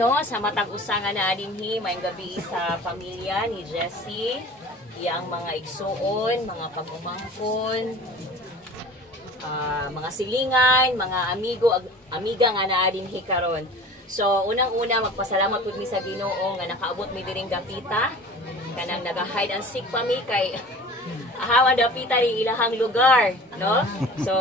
no, sa matag usangan na adinhi, may gabi sa pamilya ni Jessie, iyang mga igsuon, mga pag-umangkon, mga silingan, mga amiga nga na adinhi karon. So, unang-una, magpasalamat po mi sa Ginoo nga nakaabot mi diring dapita, kanang nag-hide and seek pa mi kay ahawan dapita ni ilahang lugar, no? So,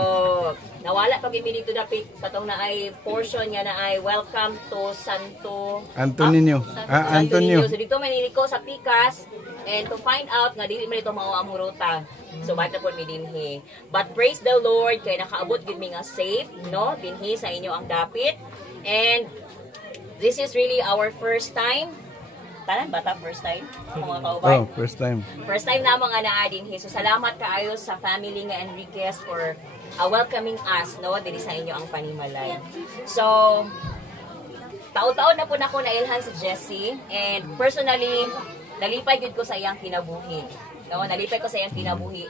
nawala pag mi dito dapit katong na ay portion nga na ay welcome to Santo Antonio. Antonio. So dito man niliko sa Pikas and to find out nga dili man ito mao amuruta. So bata po mi dinhi. But praise the Lord kay nakaabot gid mi nga safe, no? Dinhi sa inyo ang dapit. And this is really our first time. Tanan bata first time? Mga kauban. Oh, first time. First time na mga naadin. So salamat kaayo sa family nga Enriquez for welcoming us, no, diri sa inyo ang panimalay. So taon-taon na po nako nailhan si Jessie and personally nalipay gid ko sa iyang kinabuhi. No, nalipay ko sa iyang kinabuhi.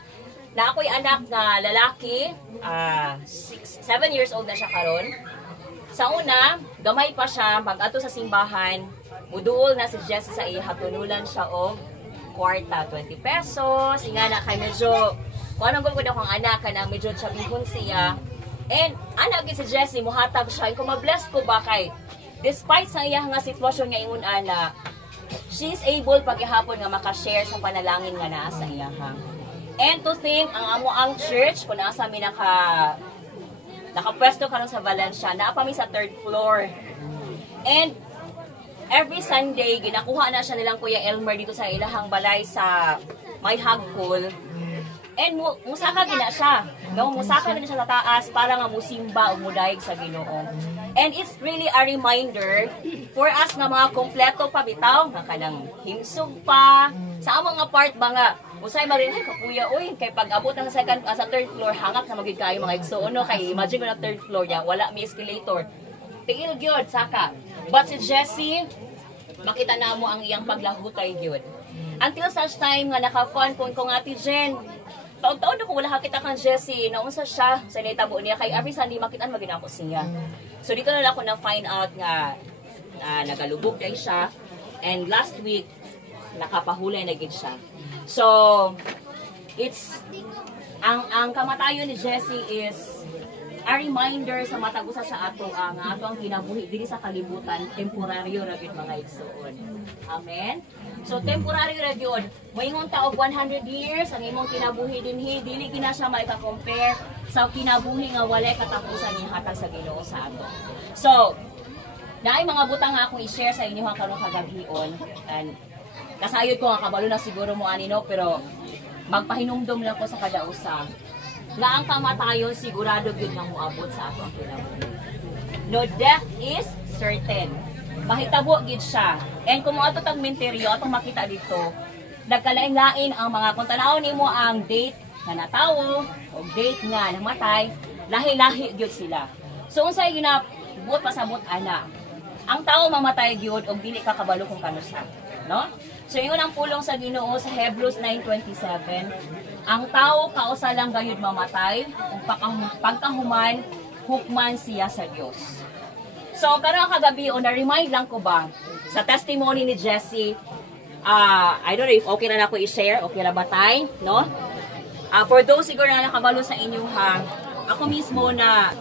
Na ako'y anak nga lalaki, 7 years old na siya karon. Sa una, gamay pa siya, pag-ato sa simbahan, muduol na si Jessie sa iya, hatunulan siya og kwarta, 20 pesos, nga na kay medyo, kung anong gulod akong anak, kanang medyo tsabihon siya. And, anak si Jessie, muhatag siya, kung ma-bless ko ba kay, despite sa iya nga sitwasyon nga ingon ana, she is able paghihapon nga makashare sa panalangin nga naa sa iya. And to think, ang amo ang church, kung nasa mi nakapwesto karon sa Valencia, naa pa mi sa 3rd floor. And every Sunday, ginakuha na siya nilang Kuya Elmer dito sa ilahang balay sa may hagkol. And musaka gina siya. No? Musaka gina siya sa taas para nga musimba o mudayeg sa Ginoo. And it's really a reminder for us nga mga kompleto pa bitaw, nga kanang himsog pa, sa among nga part ba nga, usay marin ay kapuya oy kay pag abot na sa 3rd floor hangak na magid kayo mga igsoon no kay imagine ko na 3rd floor niya wala may escalator. Tingil gyud saka. But si Jessie, makita na mo ang iyang paglahutay gyud. Until such time nga nakakuan ko Ate Jen, taon-taon na kung wala kita kang Jessie, naunsa siya sa nitabo niya kay every Sunday makitaan maginako siya. So dito na lang ako na find out nga nagalubog kay siya and last week nakapahulay na gid siya. So it's ang kamatayon ni Jessie is a reminder sa matag usa sa ato ang ato ang kinabuhi diri sa kalibutan temporaryo ra gyud mga igsoon. Amen. So temporaryo ra gyud. Moingon ta og 100 years ang imong kinabuhi dinhi dili kina siya maika-compare sa kinabuhi nga walay katapusan ni hatag sa Ginoo sa ato. So naay mga butang nga akong i-share sa inyo karong kagabion and kasayod ko nga kabalo na siguro mo ani no pero magpahinumdom lang ko sa kada usa. Nga ang kamatayon sigurado gyud nga moabot sa ato ang kinabuhi. No, death is certain. Mahitabo gyud siya. And kung ato tag menteryo atong makita dito, nagkalain-lain ang mga kung tanaw nimo ang date nga natawo o date nga namatay, lahi-lahi gyud sila. So unsay ginabot pasabot ana? Ang tao mamatay gyud og dili ka kabalo kung kanusa, no? So yun ang pulong sa Ginoo sa Hebrews 9:27. Ang tao kausa lang gayud mamatay, ug pagkahuman hukman siya sa Dios. So karon kagabi na remind lang ko ba sa testimony ni Jessie, I don't know if okay na ako i-share, okay na ba tay, no? For those siguro na nakabalo sa inyo ha, ako mismo na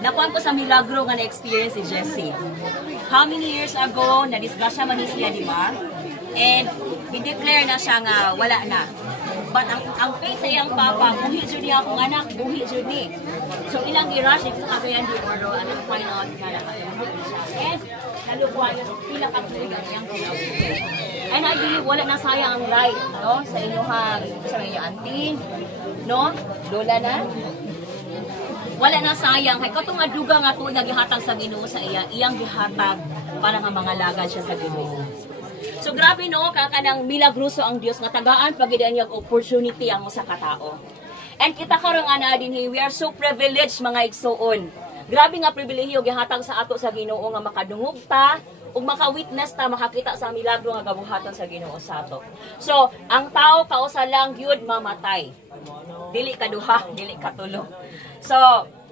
nakuan ko sa milagro nga na-experience si Jessie. How many years ago, na-disgrasya man siya, di ba? And i-declare na siya nga wala na. But ang faith sa iyang papa, buhi dyan niya akong anak, buhi dyan ni. So ilang i-rush, ito sa kagayan di oro, at ang final na nakatulog siya. And nalukuhan niya, pinakatuloy ang iyang kinabuhi. And I believe wala na sayang ang life, no? Sa inyong, sa inyong auntie, no? Lola na. Wala na sayang. Kaya katong nga duga nga ito, nagihatag sa Ginoo sa iyang gihatag para nga mga lagad siya sa Ginoo. So grabe no, kakanang milagruso ang Dios nga tagaan pagidaan niya opportunity ang usa ka tawo. And kita karon ana dinhi, we are so privileged mga igsoon. Grabe nga pribilehiyo gihatag sa ato sa Ginoo nga makadungog ta ug maka-witness ta makakita sa milagro nga gabuhatan sa Ginoo sa ato. So, ang tao kausa lang gyud mamatay. Dili kaduha, dili katulo. So,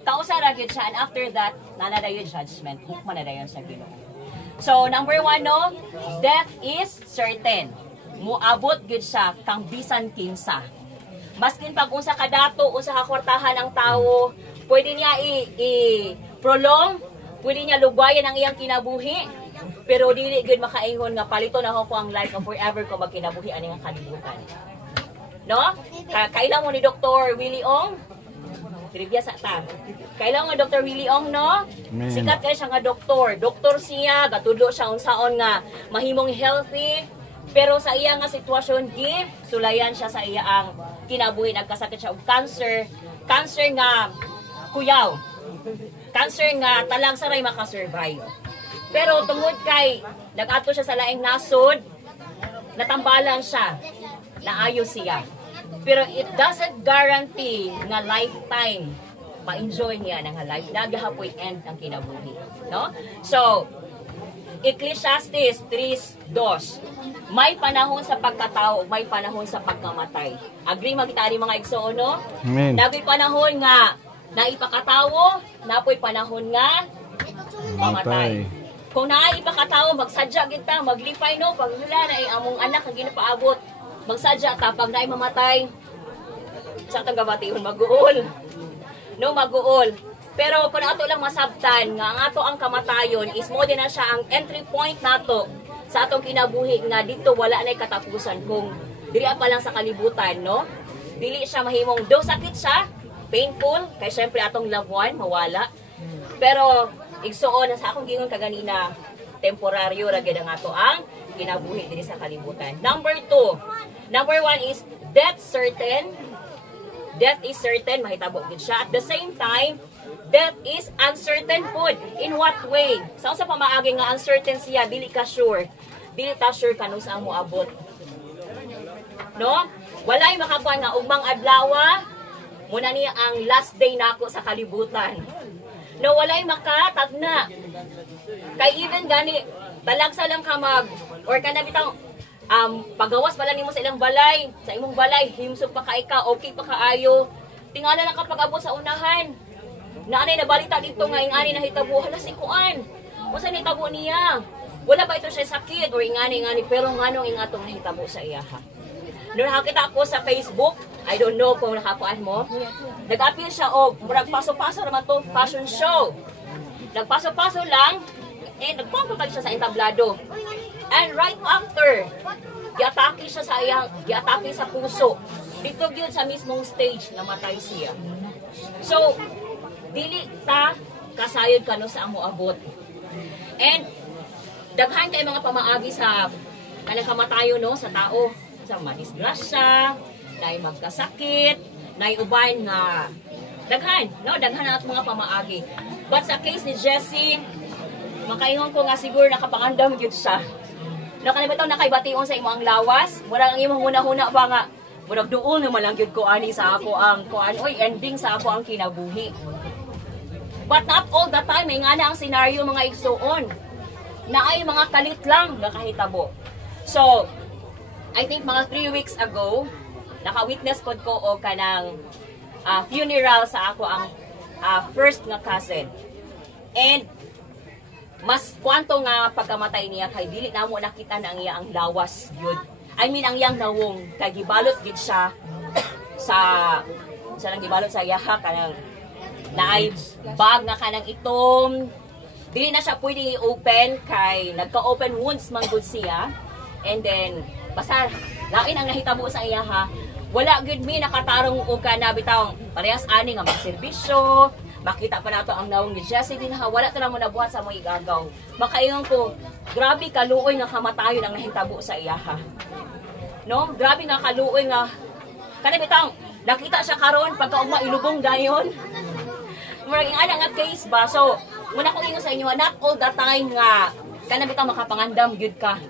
kausa ra gyud siya and after that nanadayon judgment, hukman na dayon sa Ginoo. So, number 1, no? Death is certain. Muabot gid siya kang bisan kinsa. Maskin pag unsa ka dato, unsa ka kwartahan ang tawo, pwede niya i-prolong, pwede niya lugwayan ang iyang kinabuhi, pero dili gid makaingon nga palito na ko ang life of forever ko magkinabuhi ani nga kalibutan. No? Kailan mo ni Dr. Willie Ong? Trivia sa ta. Kailan nga Dr. Willie Ong, no? Amen. Sikat kay siya nga doktor. Doktor siya, gatudlo siya unsaon nga mahimong healthy, pero sa iya nga sitwasyon gi sulayan siya sa iya ang kinabuhi, nagkasakit siya og cancer. Cancer nga kuyaw. Cancer nga talang saray makasurvive. Pero tungod kay nag-ato siya sa laing nasod, natambalan siya. Naayo siya. Pero it doesn't guarantee nga lifetime ma-enjoy niya nga life. Nagahapoy end ang kinabuhi. No? So, Ecclesiastes 3:2. May panahon sa pagkatao, may panahon sa pagkamatay. Agree magita ni mga igsoon, no? Amen. Napoy panahon nga naipakatawo, napoy panahon nga mamatay. Kung naipakatawo, magsadya kita, maglipay, no? Pag wala na among anak ang ginapaabot, magsadya ta. Pag naay mamatay, sa itong gabatihon, mag-uol. No, mag-uol. Pero kung ato lang masabtan nga ang ato ang kamatayon is mo din na siya ang entry point nato sa atong kinabuhi nga dito wala na katapusan kung dili pa lang sa kalibutan, no? Dili siya mahimong do sakit siya, painful kay syempre atong loved one mawala. Pero igsuon sa akong gingon kaganina, temporaryo ra gyud ang ato ang kinabuhi diri sa kalibutan. Number 2. Number 1 is death certain. Death is certain, mahitabo gid siya. At the same time, death is uncertain food. In what way? Sa usa pa maagi nga uncertain siya, dili ka sure. Dili ta sure kanus ang moabot. No? Walay makakuan nga ugmang adlaw, muna niya ang last day nako sa kalibutan. No, walay makatagna. Kay even gani talagsa lang ka mag or kana bitang pagawas pala nimo sa ilang balay, sa imong balay, himsog pa ka ika, okay pa kaayo. Tingala na kapag abot sa unahan. Naanay na balita dito nga ingani na hitabo, hala si kuan. Unsa ni tabo niya? Wala ba ito siya sakit or ingani pero nganong ingatong nahitabo sa iya ha. Nung nakakita ako sa Facebook, I don't know kung nakakuan mo. Nag-appeal siya og murag paso-paso naman to fashion show. Nagpaso-paso lang nagpapatag siya sa entablado. And right after, giatake siya sa iyang, giatake sa puso. Dito gyud sa mismong stage namatay siya. So, dili ta kasayod kano sa amo abot. And daghan kay mga pamaagi sa kanang kamatayon no sa tao, sa madisgrasya, nay magkasakit, nay uban nga daghan at mga pamaagi. But sa case ni Jessie, makaingon ko nga siguro nakapangandam gyud siya. No kanang bitaw nakaibation sa imo ang lawas, murag ang imong huna-huna ba nga murag duol naman lang gyud ko ani sa ako ang kuan oy ending sa ako ang kinabuhi. But not all the time, may nga na ang senaryo mga igsuon na ay mga kalit lang nakahitabo. So, I think mga 3 weeks ago, naka-witness ko o kanang funeral sa ako ang first nga cousin. And, mas kwanto nga pagkamatay niya kay dili na mo nakita na ang iya ang lawas yun. I mean, ang iyang nawong, kay gibalot gid siya sa lang gibalot sa iya kanang naay bag nga kanang itom. Dili na siya pwede i-open kay nagka-open wounds man gud siya. And then basta lain ang nahitabo sa iya ha. Wala gud mi nakatarong og kana bitaw parehas ani nga magserbisyo. Makita pa nato ang nawong ni Jessie din ha. Wala ta na mo nabuhat sa mga igagaw. Makaingon ko, grabe kaluoy nga kamatayon ang nahitabo sa iya ha. No? Grabe nga kaluoy nga kana bitaw nakita siya karon pagkaugma ilubong dayon. Murag ana nga case ba. So, muna ko ingon sa inyo, not all the time nga kana bitaw makapangandam gyud ka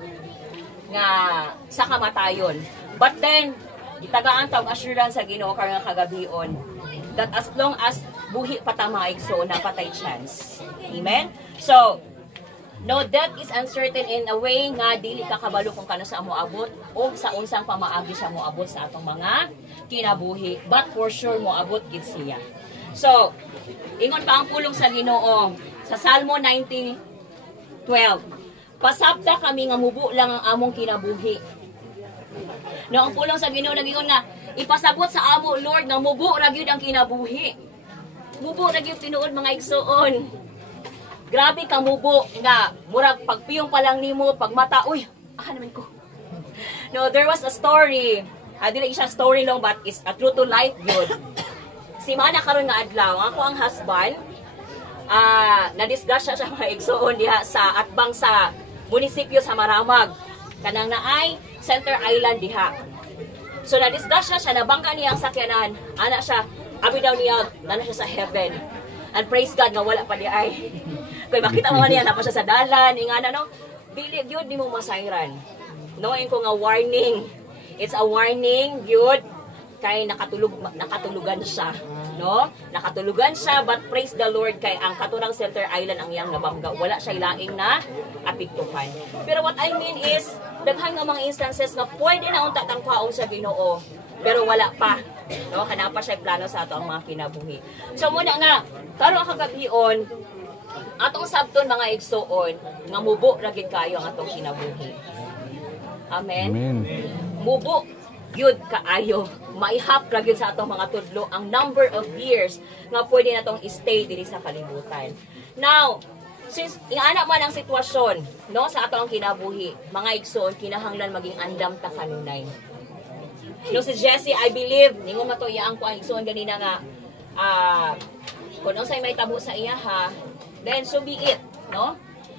nga sa kamatayon. But then, gitagaan tawag assurance sa Ginoo karong kagabion that as long as buhi pa ta mga igso, napatay chance. Amen? So, no, death is uncertain in a way nga dili ka kabalo kung kano sa amo abot o sa unsang pamaagi siya mo abot sa atong mga kinabuhi. But for sure mo abot gid siya. So, ingon pa ang pulong sa Ginoo sa Salmo 90:12. pasabta kami nga mubo lang ang among kinabuhi. No, ang pulong sa Ginoo nagingon nga ipasabot sa amo Lord nga mubo ra gyud ang kinabuhi. Mubo ra gyud tinuod mga igsoon. Grabe ka mubo nga murag pagpiyong pa lang nimo pagmata uy, naman ko. No, there was a story. Dili siya story long but is a true to life good. Si mana karon nga adlaw ako ang husband na-disgrasya siya mga igsoon diha sa atbang sa munisipyo sa Maramag. Kanang naay Center Island diha. So na-disgrasya siya, nabangka niya ang sakyanan. Ana siya, abi daw niya, nana siya sa heaven. And praise God nga wala pa di ay. Kaya makita mo niya, napa siya sa dalan, ingana no, dili gyud di mo masayran. No, yung ko nga warning. It's a warning, gyud kay nakatulugan siya, no? Nakatulugan siya, but praise the Lord kay ang katurang Center Island ang iyang nabangga. Wala siya ilaing na apektuhan. Pero what I mean is, daghan nga mga instances nga pwede na unta tangkwaon sa Ginoo, pero wala pa, no? Kana pa siya plano sa ato ang mga kinabuhi. So muna nga, karon kagabion, atong sabton mga igsoon, nga mubo ra gid kayo ang atong kinabuhi. Amen. Amen. Mubo gyud kaayo, maihap ra gyud sa atong mga tudlo ang number of years nga pwede natong stay diri sa kalibutan. Now, since ingana man ang sitwasyon no sa atong kinabuhi, mga igsoon kinahanglan maging andam ta kanunay. No si Jessie, I believe ningon mato iya ang kuan igsoon ganina nga kung unsay may tabo sa iya ha, then so be it, no?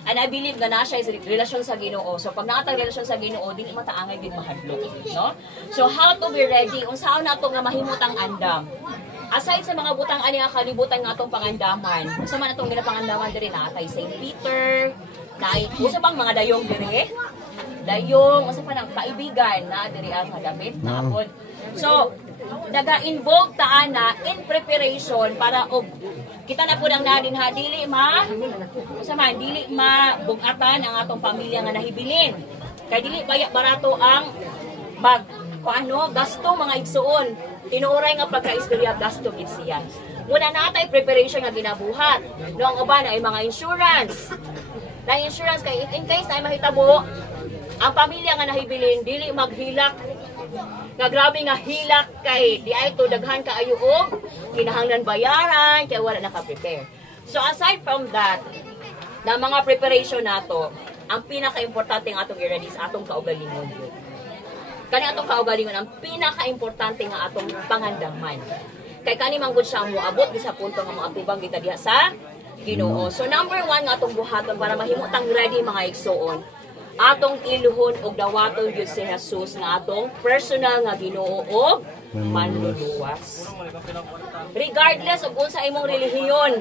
And I believe nga na siya is relasyon sa Ginoo. So pag nakatang relasyon sa Ginoo, dili mataangay gid mahadlok, no? So how to be ready? Unsaon nato nga mahimutang andam? Aside sa mga butang ani nga kalibutan nga atong pangandaman, unsa man atong ginapangandaman diri na atay St. Peter, naay usa bang mga dayong diri? Dayong, usa pa nang kaibigan na diri ang kadapit na apod. So naga-involve ta ana in preparation para og kita na pud ang nadin ha dili bugatan ang atong pamilya nga nahibilin. Kay dili barato ang gasto mga igsuon. Tinuoray nga pagkaistorya gasto gid siya. Muna natay preparation nga ginabuhat. No ang uban ay mga insurance. Na insurance kay in case na mahitabo ang pamilya nga nahibilin dili maghilak nga grabe nga hilak kay di ay to daghan kaayo og kinahanglan bayaran kay wala naka-prepare. So aside from that, na mga preparation nato, ang pinaka-importante nga atong i-ready sa atong kaugalingon yun. Kani atong kaugalingon ang pinaka-importante nga atong pangandaman. Kay kani manggod siya mo abot di sa punto nga maatubang kita diha sa Ginoo. So number 1 nga atong buhaton para mahimutang ready mga igsoon, atong iluhon og dawaton gyud si Jesus nga atong personal nga Ginoo og manluluwas. Regardless og unsa imong relihiyon,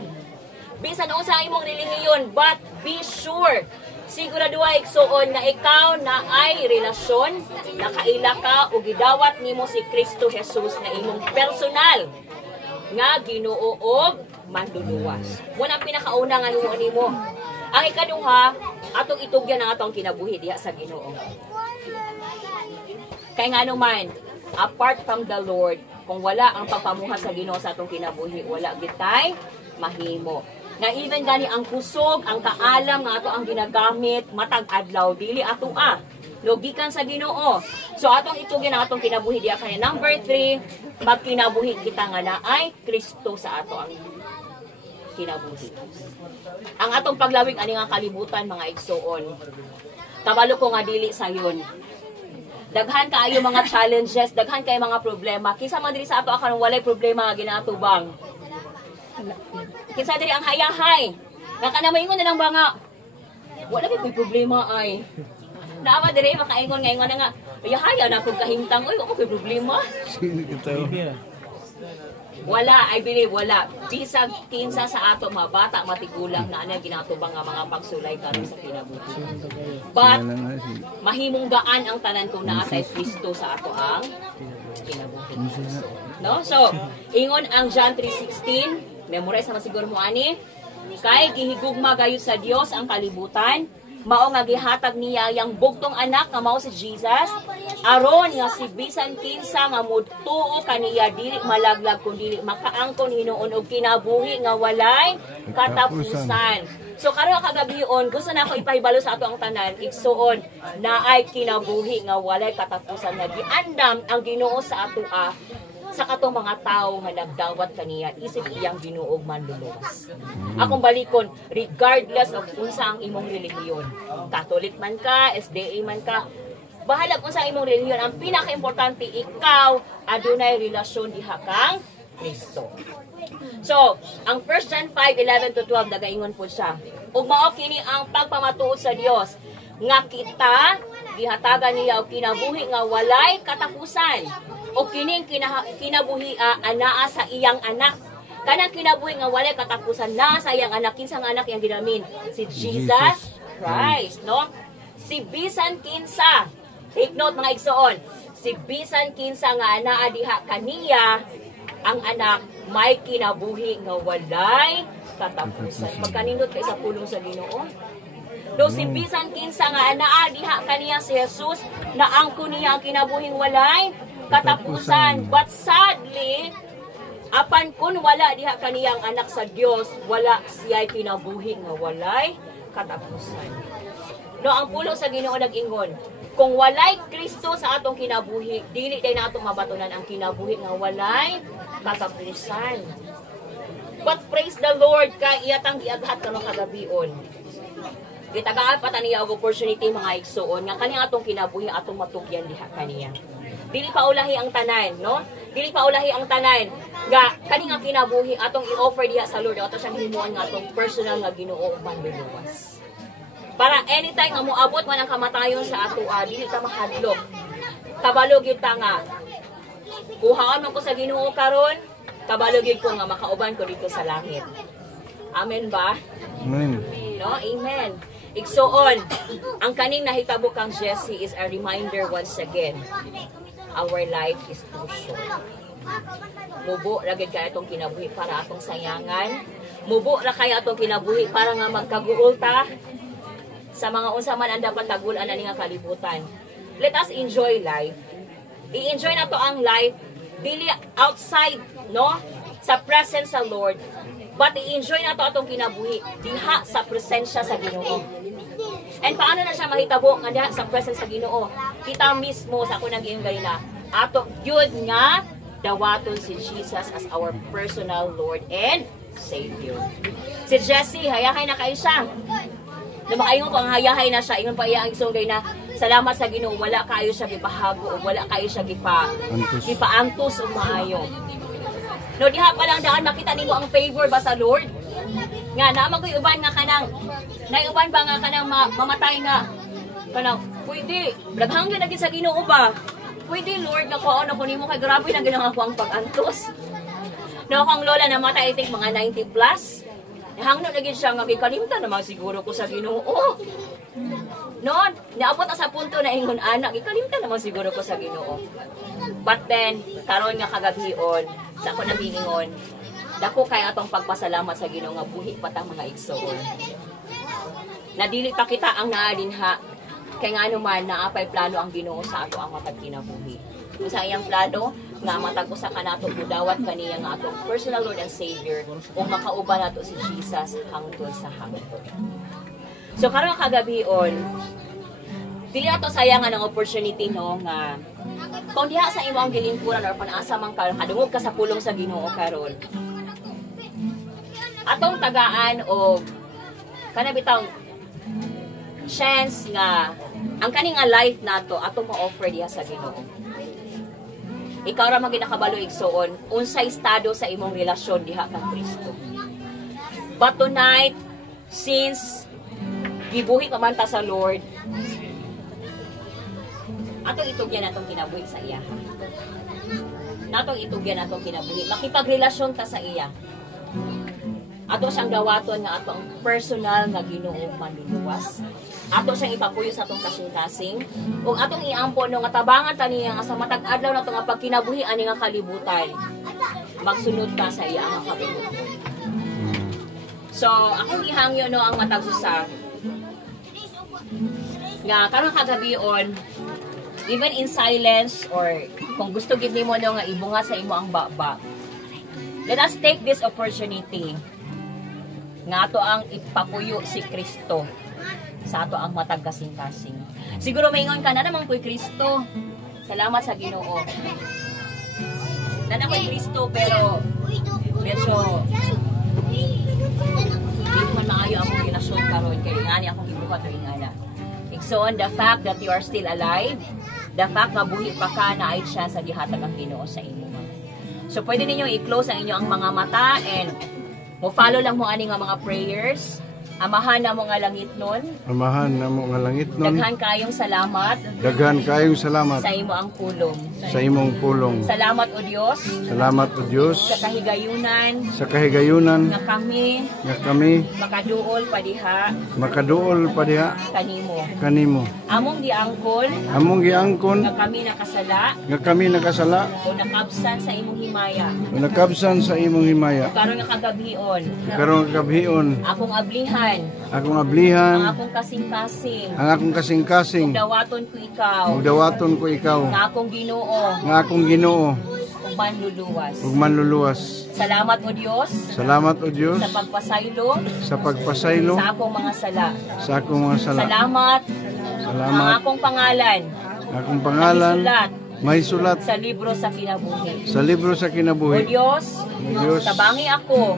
bisan unsa imong relihiyon, but be sure, siguraduha igsuon nga ikaw na ay relasyon, nakaila ka o gidawat nimo si Kristo Jesus na imong personal nga Ginoo og manluluwas. Muna pinakauna nga nimo. Ang ikaduha, atong itugyan ang atong kinabuhi diha sa Ginoo. Kay nga naman, apart from the Lord, kung wala ang pagpamuhat sa Ginoo sa atong kinabuhi, wala gitay mahimo. Nga even gani ang kusog, ang kaalam nga ato ang ginagamit matag adlaw dili ato logikan sa Ginoo. So atong itugyan ang atong kinabuhi diha kay number 3, magkinabuhi kita nga naay Kristo sa ato ang kinabuhi. Ang atong paglawig ani nga kalibutan mga igsoon, kabalo ko nga dili sayon. Daghan kaayo mga challenges, daghan kay mga problema. Kinsa man diri sa ato akan walay problema nga ginatubang. Kinsa diri ang hayahay. Nga kana maingon na lang ba nga wala gyud problema ay. Naawa diri makaingon nga ingon nga hayahaya na kog kahimtang oy wa ko problema. Sino kita? Wala, I believe, wala. Bisag kinsa sa ato, mga bata, matigulang na ano ginatubang nga mga pagsulay karon sa kinabuhi. But, mahimong gaan ang tanan kung naasay Kristo sa ato ang kinabuhi. No? So, ingon ang John 3:16, memorize naman siguro mo ani, kay gihigugma gayud sa Dios ang kalibutan, mao nga gihatag niya yang bugtong anak nga mao si Jesus, aron nga si bisan kinsa nga mutuo kaniya dili malaglag kun dili makaangkon hinuon og kinabuhi nga walay katapusan. So karon kagabion gusto na ako ipahibalo sa ato ang tanan igsuon na ay kinabuhi nga walay katapusan nga giandam ang Ginoo sa ato sa katong mga tao nga nagdawat kaniya isip iyang Ginoo manluluwas. Akong balikon regardless of unsa ang imong relihiyon. Catholic man ka, SDA man ka, bahala kung sa imong relihiyon, ang pinaka-importante ikaw adunay relasyon diha kang Kristo. So, ang 1 John 5:11 to 12 nagaingon po siya. Ug mao kini ang pagpamatuod sa Dios nga kita gihatagan niya og kinabuhi nga walay katapusan. O kining kinabuhi anaa sa iyang anak. Kanang kinabuhi nga walay katapusan na sa iyang anak. Kinsang anak yang ginamin? Si Jesus Christ, no? Si bisan kinsa. Take note mga igsoon. Si bisan kinsa nga anaa diha kaniya ang anak may kinabuhi nga walay katapusan. Pagkanindot kay sa pulong sa Ginoo. Do si bisan kinsa nga anaa diha kaniya si Jesus na angko niya ang kinabuhing walay katapusan. But sadly, apan kun wala diha kaniyang anak sa Dios, wala siya'y kinabuhi nga walay katapusan. No, ang pulo sa Ginoo nag-ingon, kung walay Kristo sa atong kinabuhi, dili day natong mabatunan ang kinabuhi nga walay katapusan. But praise the Lord kay iyatang giaghat karon kagabion. Gitagaan pa taniya og opportunity mga igsuon nga kani atong kinabuhi atong matugyan diha kaniya. Dili pa ulahi ang tanan, no? Dili pa ulahi ang tanan nga kani nga kinabuhi atong i-offer diha sa Lord ato siyang himuon nga atong personal nga Ginoo ug manluluwas. Para anytime nga moabot man ang kamatayon sa ato, dili ta mahadlok. Kabalo gyud ta nga kuhaan man ko sa Ginoo karon, kabalo gyud ko nga makauban ko dito sa langit. Amen ba? Amen. No? Amen. Igsuon, ang kaning nahitabo kang Jesse is a reminder once again. Our life is too short. Mubo ra gid kay atong kinabuhi para atong sayangan. Mubo ra kay atong kinabuhi para nga magkaguol ta sa mga unsa man ang dapat tagulan ani nga kalibutan. Let us enjoy life. I-enjoy na to ang life dili outside, no? Sa presence sa Lord. But i-enjoy na to atong kinabuhi diha sa presensya sa Ginoo. And paano na siya mahitabo nga diha sa presence sa Ginoo? Kita mismo sa ako nag-iing ganina. Ato yun nga dawaton si Jesus as our personal Lord and Savior. Si Jesse, hayahay na kayo siya. Namakaingon ko ang hayahay na siya. Ingon pa iya ang isong ganina. Salamat sa Ginoo, wala kayo siya gipahago o wala kayo siya gipaantos o maayo. No, diha pa lang daan makita nimo ang favor ba sa Lord? Nga naman ko'y uban nga kanang naiuban ba nga kanang mamatay nga kanang pwede laghang gyud sa Ginoo ba? Pwede Lord nga kuon ako nimo kay grabe na ginang ako ang pag-antos. No, akong lola namatay I think mga 90 plus. Hangno na gid siya nga gikalimtan naman siguro ko sa Ginoo. No, naabot na sa punto na ingon anak, gikalimtan naman siguro ko sa Ginoo. But then karon nga kagabion sa ako nabingon, dako kay atong pagpasalamat sa Ginoo nga buhi pa ta mga igsoon. Nadili pa kita ang naadinha kay ngano man naapay plano ang Ginoo sa ato ang matag kinabuhi. Kung sa iyang plano nga matag usa ka nato budawat kaniya nga atong personal Lord and Savior o makauban nato si Jesus hangtod sa hangtod. So karon kagabion, dili ato sayangan ang opportunity no nga kung diha sa imo ang gilingkuran or panaasa man ka kadungog ka sa pulong sa Ginoo karon. Atong tagaan og kana bitang chance nga ang kani nga life nato atong ma-offer diha sa Ginoo. Ikaw ra man ginakabalo igsoon unsay estado sa imong relasyon diha kang Kristo. But tonight, since gibuhi pa man ta sa Lord, atong itugyan natong kinabuhi sa iya. Natong itugyan natong kinabuhi. Makipagrelasyon ta sa iya. Ato siyang dawaton nga atong personal nga Ginoo manluluwas. Ato siyang ipapuyo sa atong kasing-kasing. Kung atong iampon nga tabangan ta niya nga sa matag adlaw nato nga pagkinabuhi ani nga kalibutan. Magsunod ka sa iya nga kabubuton. So, akong ihangyo no ang matag susa nga karon kagabion even in silence or kung gusto gid nimo no nga ibunga sa imo ang baba. Let us take this opportunity nga ato ang ipapuyo si Kristo sa ato ang matag kasing-kasing. Siguro maingon ka na naman ko'y Kristo. Salamat sa Ginoo. Na ko'y Kristo pero medyo hindi man maayo akong relasyon karon kay ngani akong gibuhat ring ana. Igsoon the fact that you are still alive, the fact nga buhi pa ka na ay chance sa gihatag ang Ginoo sa imo. So pwede ninyo i-close ang inyong mga mata and mo follow lang mo ani nga mga prayers. Amahan na mo nga langit nun. Amahan na mo nga langit nun. Daghan kayong salamat. Daghan kayong salamat. Sa imo ang pulong. Sa imong pulong. Salamat o Dios. Salamat o Dios. Sa kahigayunan. Sa kahigayunan. Nga kami. Makaduol pa diha. Makaduol pa diha. Kanimo. Among giangkon. Nga kami nakasala. O nakabsan sa imong himaya. Karon nga kagabhion. Akong ablihan. Ang akong kasing-kasing. Dawaton ko ikaw. Nga akong Ginoo. Ug manluluwas. Salamat o Dios. Sa pagpasaylo. Sa akong mga sala. Salamat. Ang akong pangalan. May sulat sa libro sa kinabuhi. O Dios, tabangi ako.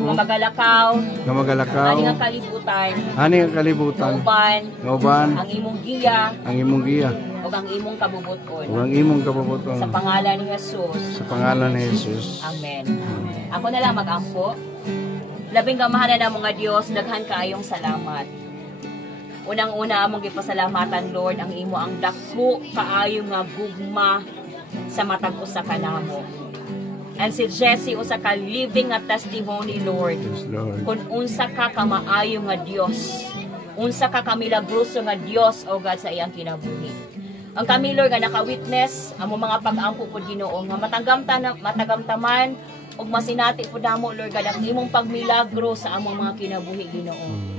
Nga magalakaw. Ani nga kalibutan. Ngauban. Ang imong giya. O ang imong kabubuton. Sa pangalan ni Jesus. Amen. Ako na lang mag-ampo. Labing gamahanan na mga Dios, daghan kaayong salamat. Unang-una among gipasalamatan Lord ang imo ang dako kaayo nga gugma sa matag usa ka namo. And si Jessie usa ka living nga testimony Lord. Kung unsa ka kamaayo nga Dios, unsa ka kamilagroso nga Dios o God sa iyang kinabuhi. Ang kami Lord nga naka-witness among mga pag-ampo pud Ginoo nga matagamtaman ug masinati pud namo Lord God ang imong pagmilagro sa among mga kinabuhi Ginoo.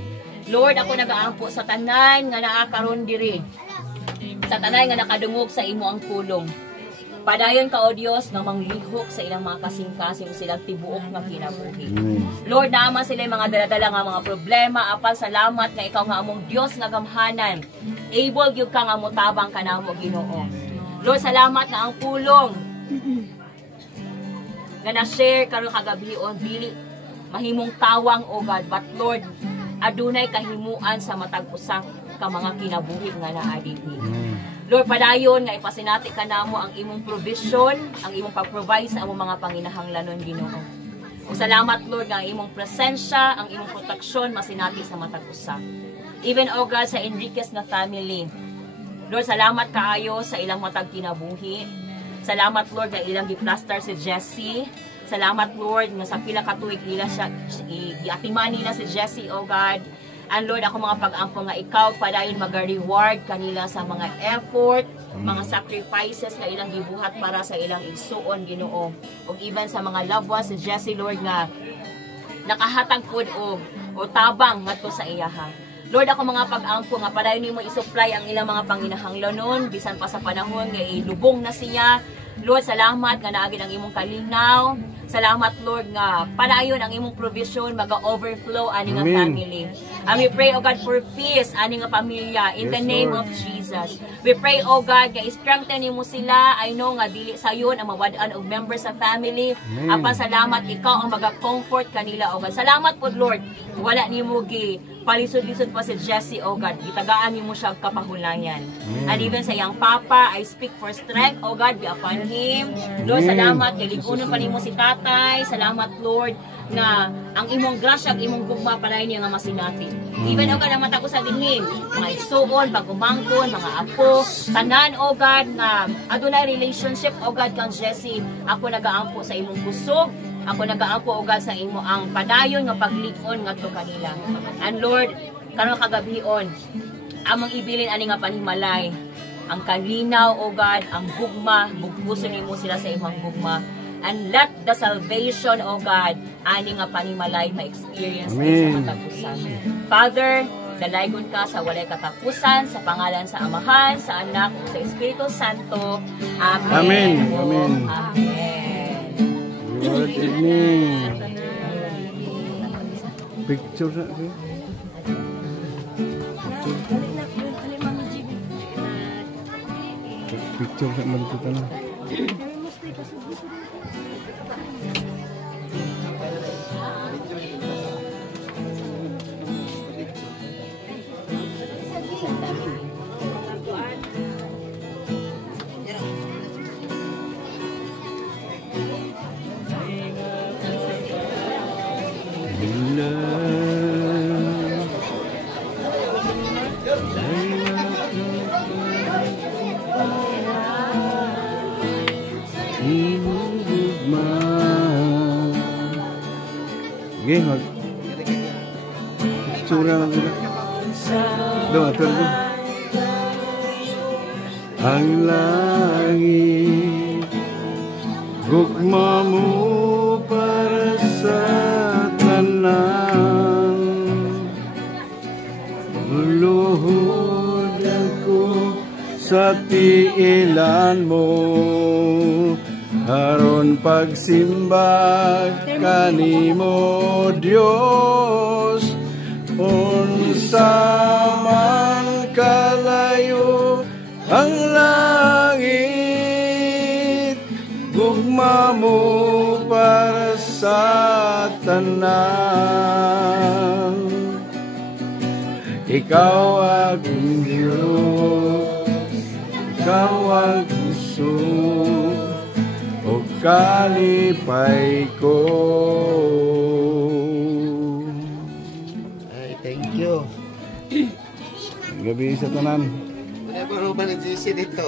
Lord, ako nagaampo sa tanan nga naakaron diri. Sa tanan nga nakadungog sa imo ang pulong. Padayon ka o Dios nga manglihok sa ilang mga kasing-kasing silang tibuok nga kinabuhi. Lord, naman sila mga daladala nga mga problema. Apan salamat nga ikaw nga among Dios nga gamhanan. Able gyud ka nga motabang kanamo Ginoo. Lord, salamat nga ang pulong nga na-share karon kagabhion dili mahimong tawang o God, but Lord, adunay kahimuan sa matag usa ka mga kinabuhi nga naa dinhi. Lord, padayon nga ipasinati kanamo ang imong provision, ang imong pag-provide sa among mga panginahanglanon Ginoo. Ug salamat Lord nga ang imong presensya, ang imong proteksyon masinati sa matag usa. Even o God sa Enriquez na family. Lord, salamat kaayo sa ilang matag kinabuhi. Salamat Lord nga ilang giplaster si Jessie. Salamat Lord nga sa pila ka tuig nila siya giatimani na si Jessie oh God. And Lord ako mga pag-ampo nga ikaw padayon mag-reward kanila sa mga effort, mga sacrifices nga ilang gibuhat para sa ilang igsuon Ginoo. Ug even sa mga loved ones si Jessie Lord nga nakahatag pud o tabang ngadto sa iyaha. Lord ako mga pag-ampo nga padayon nimo i-supply ang ilang mga panginahanglanon bisan pa sa panahon nga ilubong na siya. Lord, salamat nga naagid ang imong kalinaw. Salamat Lord nga padayon ang imong provision mag-overflow ani nga family. And we pray oh God for peace ani nga pamilya in the name of Jesus. We pray oh God nga i-strengthen nimo sila. I know nga dili sayon ang mawad-an og members sa family. Apan salamat ikaw ang maga-comfort kanila oh God. Salamat pud Lord. Wala nimo gi palisod-lisod pa si Jessie oh God. Gitagaan nimo siya kapahulayan. And even sa iyang papa, I speak for strength oh God be upon him. Lord, salamat kay ligunon pa nimo si tatay. Salamat Lord nga ang imong grasya ang imong gugma padayon niya nga masinati. Even oh God ang mata ko sa dinhi, mga igsuon, pagumangkon, mga apo, tanan oh God nga adunay relationship oh God kang Jessie. Ako nagaampo sa imong kusog. Ako nagaampo oh God sa imo ang padayon nga paglig-on ngadto kanila. And Lord, karon kagabhion among ibilin ani nga panimalay ang kalinaw o God, ang gugma, bugbuson nimo sila sa imong gugma. And let the salvation o God, ani nga panimalay ma-experience sa katapusan. Father, dalaygon ka sa walay katapusan, sa pangalan sa Amahan, sa Anak, sa Espiritu Santo. Amen. Amen. Amen. Good evening. Picture na. Okay? Picture sa man kita na. Okay, mag picture lang sila. Doon, atuan ko. Ang langit gugma mo para sa tanan. Luhod ako sa tiilan mo, aron pagsimba kanimo Dios. Unsa man kalayo ang langit, gugma mo para sa tanan. Ikaw akong Diyos, ikaw ang puso o kalipay ko. Ay, thank you. Gabi sa tanan. Wala pa rin ba ng GC dito?